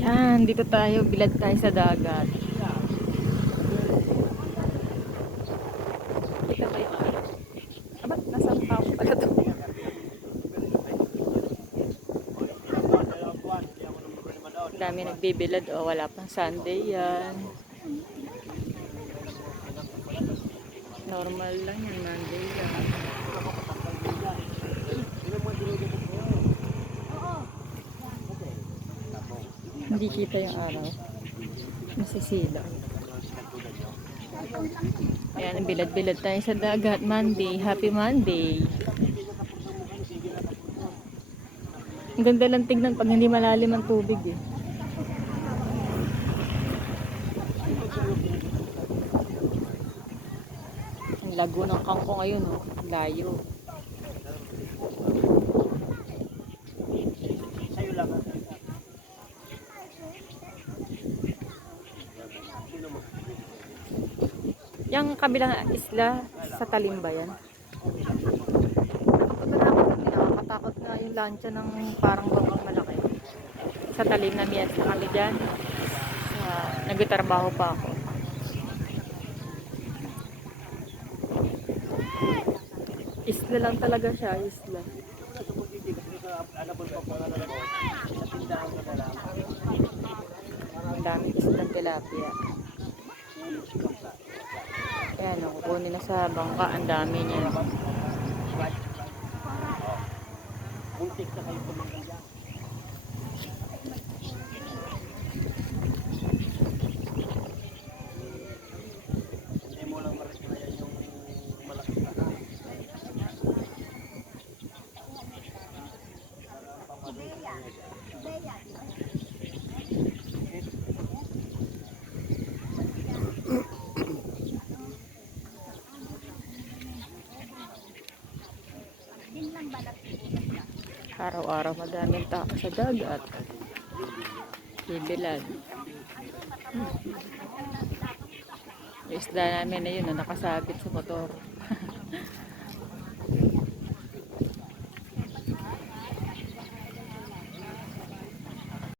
Yan, dito tayo, bilad tayo sa dagat. Kita tayo. Aba, nasa tao pala to. Dami nagbibilad, oh, wala pang Sunday yan. Normal lang yan, Monday yan. Hindi kita yung araw. Nasisilaw. Ayan, bilad-bilad tayo sa dagat. Monday. Happy Monday. Ang ganda lang tignan pag hindi malalim ang tubig eh. Ang lago ng kangko ngayon oh. Layo. Yung kabilang isla sa Talim ba yan? Nakapunta na ako doon. Nakakatakot na yung lancha ng parang bangkang malaki. Sa Talim na miyan sa kami dyan. Nagtatrabaho pa ako. Isla lang talaga siya, isla. Ang daming islang tilapia. Ayan, kukunin na sa bangka. Ang dami niya. Muntik na kayo tumanggal dyan. Hindi mo lang ma-replyan yung malaki na ka. Araw-araw madaming tao sa dagat. Bibilad. Yung isda namin na yun na nakasabit sa motor.